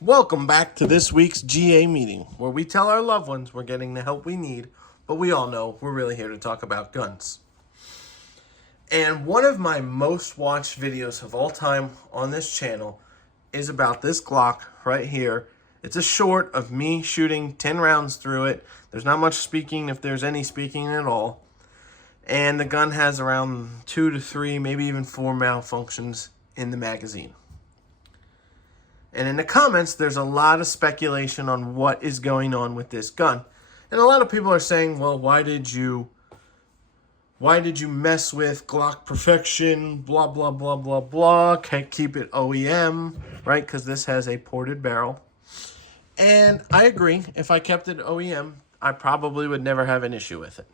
Welcome back to this week's GA meeting, where we tell our loved ones we're getting the help we need, but we all know we're really here to talk about guns. And one of my most watched videos of all time on this channel is about this Glock right here. It's a short of me shooting 10 rounds through it. There's not much speaking, if there's any speaking at all. And the gun has around 2 to 3, maybe even 4 malfunctions in the magazine. And in the comments, there's a lot of speculation on what is going on with this gun. And a lot of people are saying, well, why did you mess with Glock Perfection, blah, blah, blah, blah, blah, can't keep it OEM, right? Because this has a ported barrel. And I agree, if I kept it OEM, I probably would never have an issue with it.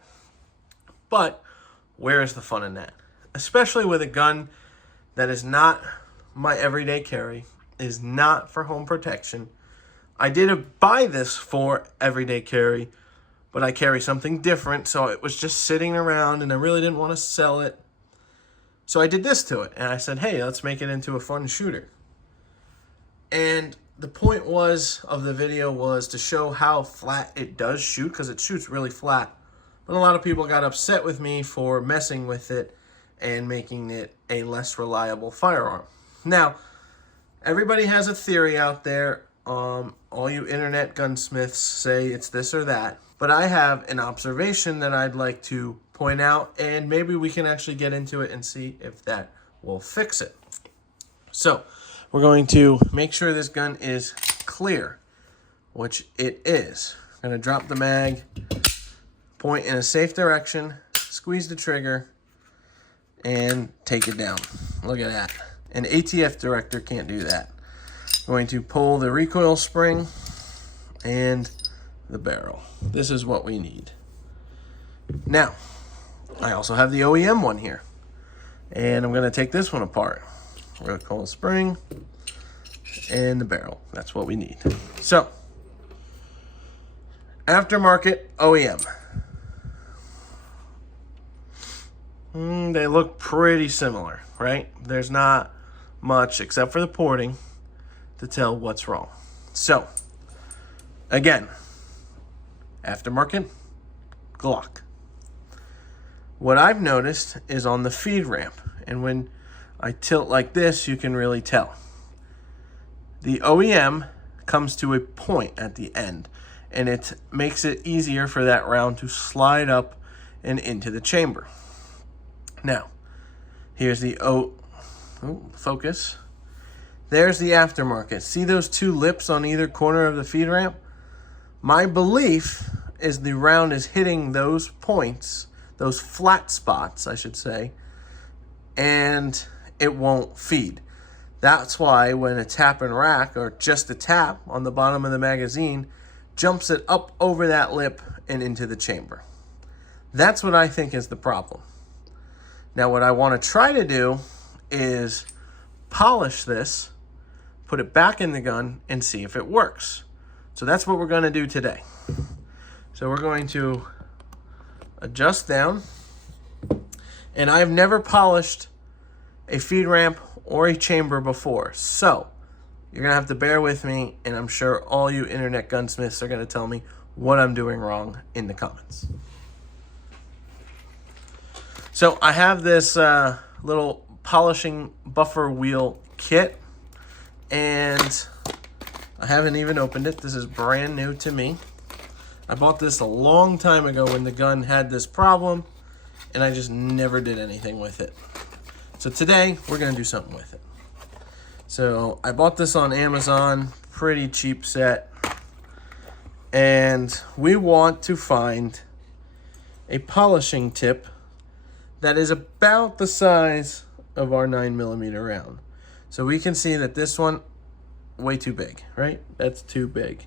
But where is the fun in that? Especially with a gun that is not my everyday carry, is not for home protection. I did buy this for everyday carry, but I carry something different, so it was just sitting around and I really didn't want to sell it. So I did this to it, and I said, hey, let's make it into a fun shooter. And the point of the video was to show how flat it does shoot, because it shoots really flat. But a lot of people got upset with me for messing with it and making it a less reliable firearm. Now, everybody has a theory out there. All you internet gunsmiths say it's this or that. But I have an observation that I'd like to point out, and maybe we can actually get into it and see if that will fix it. So, we're going to make sure this gun is clear, which it is. I'm going to drop the mag, point in a safe direction, squeeze the trigger, and take it down. Look at that. An ATF director can't do that. Going to pull the recoil spring and the barrel. This is what we need. Now, I also have the OEM one here. And I'm going to take this one apart. Recoil spring and the barrel. That's what we need. So, aftermarket OEM. They look pretty similar, right? There's not much except for the porting to tell what's wrong. So, again, aftermarket Glock. What I've noticed is on the feed ramp, and when I tilt like this, you can really tell. The OEM comes to a point at the end, and it makes it easier for that round to slide up and into the chamber. Now, here's the focus. There's the aftermarket. See those two lips on either corner of the feed ramp? My belief is the round is hitting those points, those flat spots, I should say, and it won't feed. That's why when a tap and rack, or just a tap on the bottom of the magazine, jumps it up over that lip and into the chamber. That's what I think is the problem. Now, what I want to try to do is polish this, put it back in the gun, and see if it works. So that's what we're going to do today. So we're going to adjust down. And I've never polished a feed ramp or a chamber before. So you're going to have to bear with me, and I'm sure all you internet gunsmiths are going to tell me what I'm doing wrong in the comments. So I have this little polishing buffer wheel kit, and I haven't even opened it. This is brand new to me. I bought this a long time ago when the gun had this problem, and I just never did anything with it. So today, we're going to do something with it. So I bought this on Amazon, pretty cheap set, and we want to find a polishing tip that is about the size of our 9mm round. So we can see that this one, way too big, right? That's too big.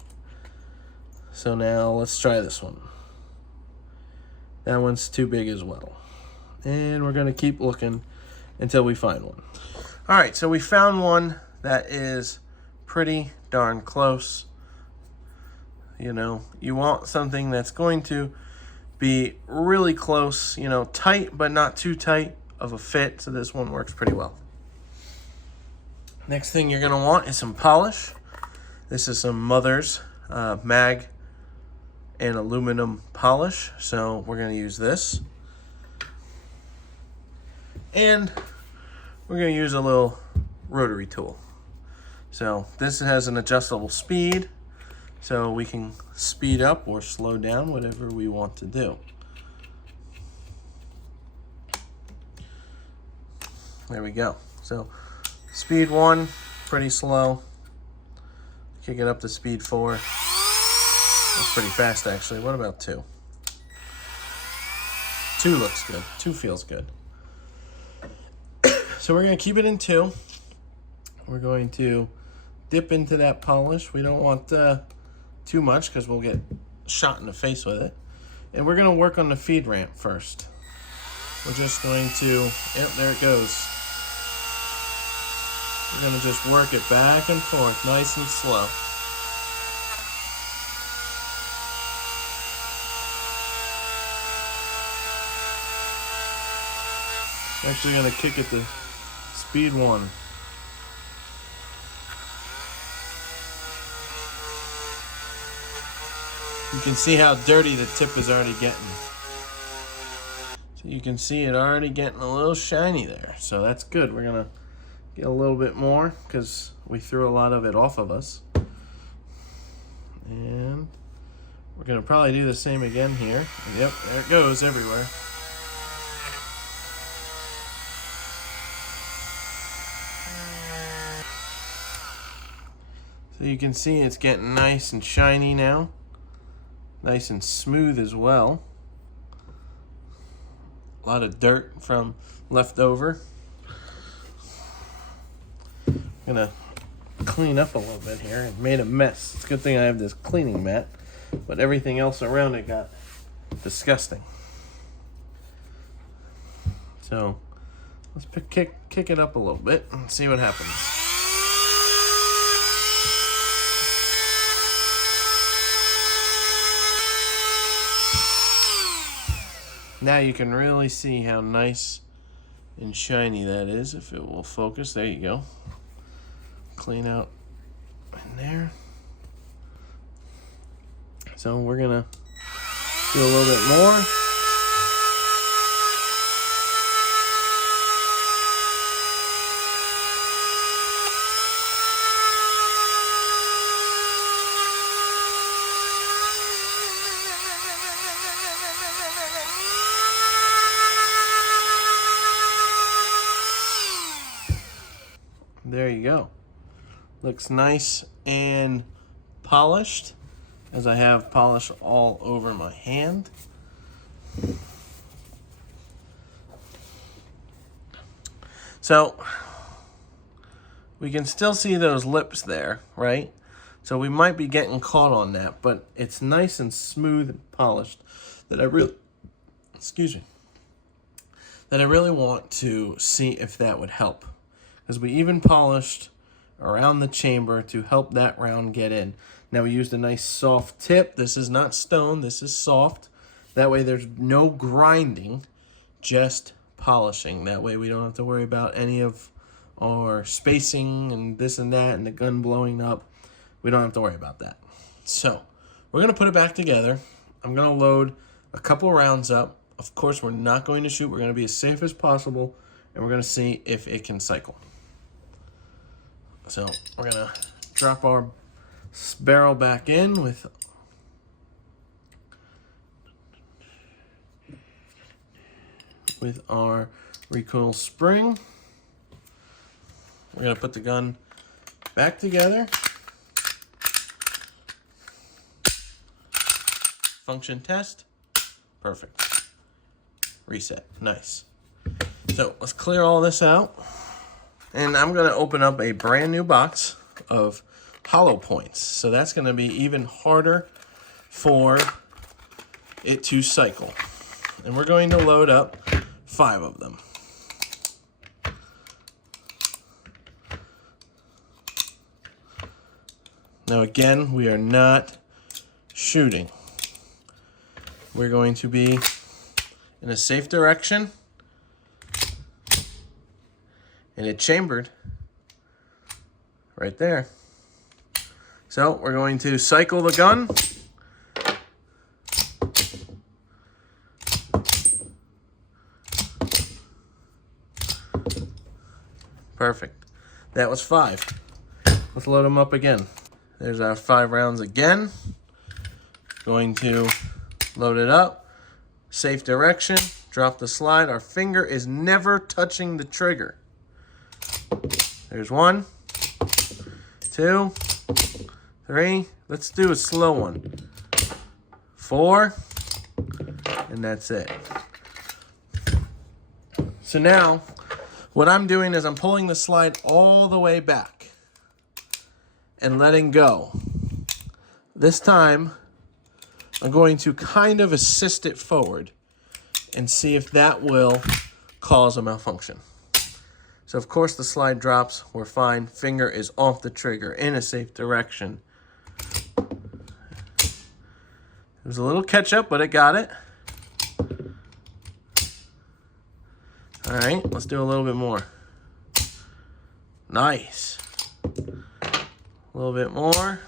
So now let's try this one. That one's too big as well. And we're gonna keep looking until we find one. All right, so we found one that is pretty darn close. You know, you want something that's going to be really close, you know, tight, but not too tight of a fit. So this one works pretty well. Next thing you're gonna want is some polish. This is some Mother's mag and aluminum polish, so we're going to use this. And we're going to use a little rotary tool. So this has an adjustable speed, so we can speed up or slow down, whatever we want to do. There we go. So speed 1, pretty slow. Kick it up to speed 4. That's pretty fast, actually. What about 2? 2 looks good. 2 feels good. So we're going to keep it in 2. We're going to dip into that polish. We don't want too much because we'll get shot in the face with it. And we're going to work on the feed ramp first. We're just going to, yep, there it goes. We're going to just work it back and forth, nice and slow. I'm actually going to kick it to speed 1. You can see how dirty the tip is already getting. So you can see it already getting a little shiny there. So that's good. We're going to get a little bit more because we threw a lot of it off of us. And we're going to probably do the same again here. Yep, there it goes everywhere. So you can see it's getting nice and shiny now. Nice and smooth as well. A lot of dirt from left over. I'm gonna clean up a little bit here. It made a mess. It's a good thing I have this cleaning mat, but everything else around it got disgusting. So let's kick it up a little bit and see what happens. Now you can really see how nice and shiny that is if it will focus. There you go. Clean out in there. So we're gonna do a little bit more. There you go. Looks nice and polished, as I have polish all over my hand. So we can still see those lips there, right? So we might be getting caught on that, but it's nice and smooth and polished that I really, that I really want to see if that would help. Because we even polished around the chamber to help that round get in. Now we used a nice soft tip. This is not stone, this is soft. That way there's no grinding, just polishing. That way we don't have to worry about any of our spacing and this and that and the gun blowing up. We don't have to worry about that. So we're gonna put it back together. I'm gonna load a couple rounds up. Of course, we're not going to shoot. We're gonna be as safe as possible, and we're gonna see if it can cycle. So we're gonna drop our barrel back in with our recoil spring. We're gonna put the gun back together. Function test. Perfect. Reset. Nice. So let's clear all this out. And I'm going to open up a brand new box of hollow points. So that's going to be even harder for it to cycle. And we're going to load up 5 of them. Now again, we are not shooting. We're going to be in a safe direction. And it chambered right there. So we're going to cycle the gun. Perfect. That was 5. Let's load them up again. There's our 5 rounds again. Going to load it up. Safe direction. Drop the slide. Our finger is never touching the trigger. There's 1, 2, 3. Let's do a slow one. 4. And that's it. So now, what I'm doing is I'm pulling the slide all the way back and letting go. This time, I'm going to kind of assist it forward and see if that will cause a malfunction. So of course the slide drops, we're fine. Finger is off the trigger in a safe direction. It was a little catch up, but it got it. All right, let's do a little bit more. Nice. A little bit more.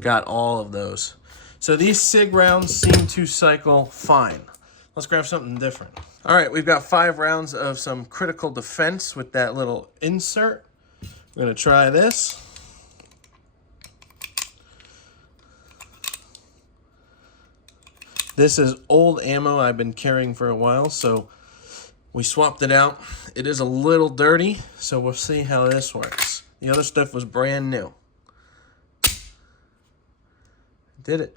Got all of those. So these SIG rounds seem to cycle fine. Let's grab something different. All right, we've got 5 rounds of some critical defense with that little insert. We're gonna try this. This is old ammo I've been carrying for a while, so we swapped it out. It is a little dirty, so we'll see how this works. The other stuff was brand new. Did it.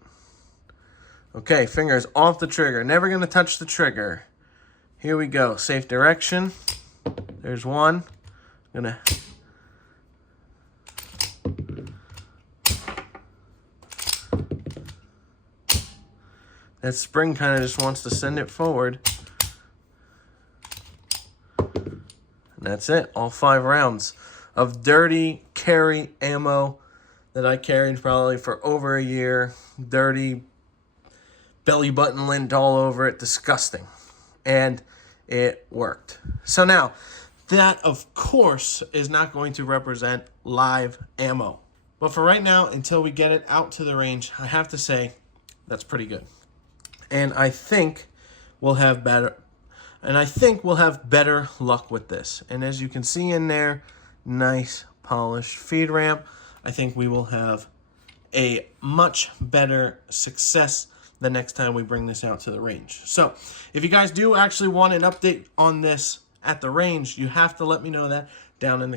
Okay, fingers off the trigger. Never gonna touch the trigger. Here we go. Safe direction. There's 1. Gonna. That spring kind of just wants to send it forward. And that's it. All 5 rounds of dirty carry ammo that I carried probably for over a year. Dirty, belly button lint all over it. Disgusting. And it worked. So now, that of course is not going to represent live ammo. But for right now, until we get it out to the range, I have to say that's pretty good. And I think we'll have better luck with this. And as you can see in there, nice polished feed ramp. I think we will have a much better success the next time we bring this out to the range. So if you guys do actually want an update on this at the range, you have to let me know that down in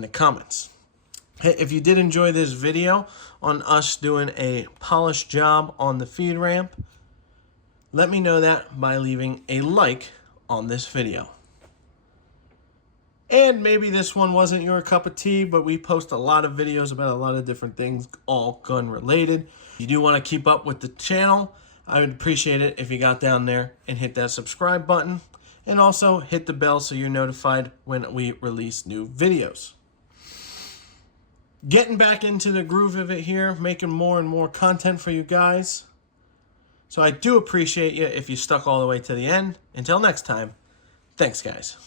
the comments. Hey, if you did enjoy this video on us doing a polished job on the feed ramp, let me know that by leaving a like on this video. And maybe this one wasn't your cup of tea, but we post a lot of videos about a lot of different things, all gun related. If you do want to keep up with the channel, I would appreciate it if you got down there and hit that subscribe button. And also hit the bell so you're notified when we release new videos. Getting back into the groove of it here, making more and more content for you guys. So I do appreciate you if you stuck all the way to the end. Until next time, thanks guys.